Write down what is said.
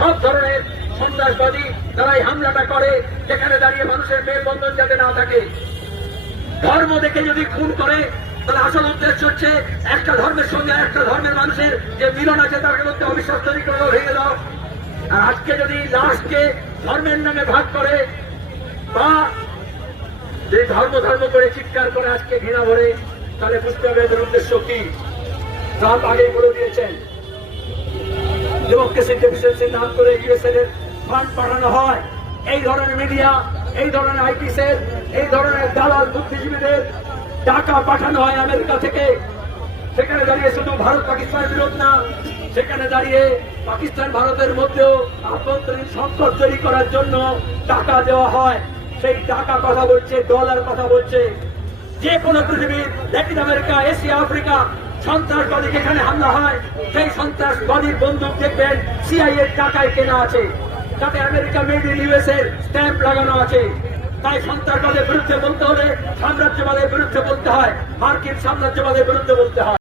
সব ধরনের সন্ত্রাসবাদী তারাই হামলাটা করে, যেখানে দাঁড়িয়ে মানুষের মেলবন্ধন যাতে না থাকে। ধর্ম দেখে যদি খুন করে তাহলে আসল উদ্দেশ্য হচ্ছে একটা ধর্মের সঙ্গে একটা ধর্মের মানুষের যে মিলন আছে তার মধ্যে অবিশ্বাস তৈরি করে ভেঙে দাও। আর আজকে যদি লাশকে ধর্মের নামে ভাগ করে বা যদি ধর্ম ধর্ম করে চিৎকার করে আজকে ঘৃণা ভরে, তাহলে বুঝতে হবে এদের উদ্দেশ্য কি। ট্রাম্প আগেই বলে দিয়েছেন ডেমোক্রেসি ডেফিসিয়েন্সির নাম করে ইউএসএ এর ফান্ড পাঠানো হয়। এই ধরনের মিডিয়া, এই ধরনের আইটি সেল, এই ধরনের দালাল বুদ্ধিজীবীদের টাকা পাঠানো হয় আমেরিকা থেকে। সেখানে দাঁড়িয়ে শুধু ভারত পাকিস্তানের বিরোধ না, সেখানে দাঁড়িয়ে পাকিস্তান ভারতের মধ্যেও আভ্যন্তরীণ সংকট তৈরি করার জন্য টাকা দেওয়া হয়। সেই টাকা কথা বলছে, ডলার কথা বলছে। যে কোনো পৃথিবীর ল্যাটিন আমেরিকা, এশিয়া, আফ্রিকা সন্ত্রাসবাদী যেখানে হামলা হয়, সেই সন্ত্রাসবাদীর বন্দুক দেখবেন সিআইএ এর টাকায় কেনা আছে, তাতে আমেরিকা মেড ইন ইউএসএ এর স্ট্যাম্প লাগানো আছে। তাই সন্ত্রাসবাদের বিরুদ্ধে বলতে হলে সাম্রাজ্যবাদের বিরুদ্ধে বলতে হয়, মার্কিন সাম্রাজ্যবাদের বিরুদ্ধে বলতে হয়।